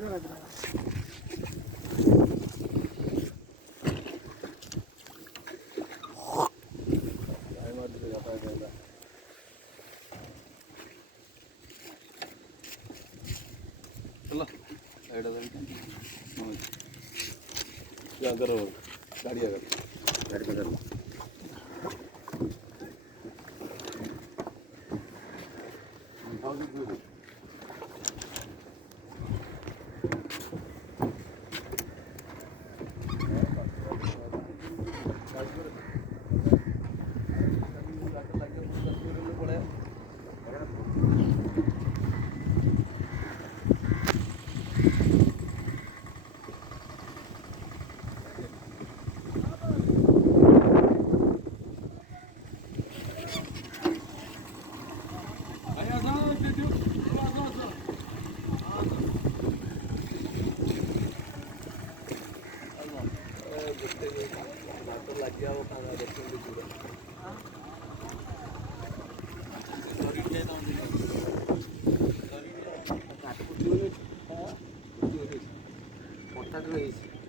अगर गाड़ी अगर गाड़ी पकड़ लो Hãy subscribe cho kênh Ghiền Mì Gõ để không bỏ lỡ những video hấp dẫn।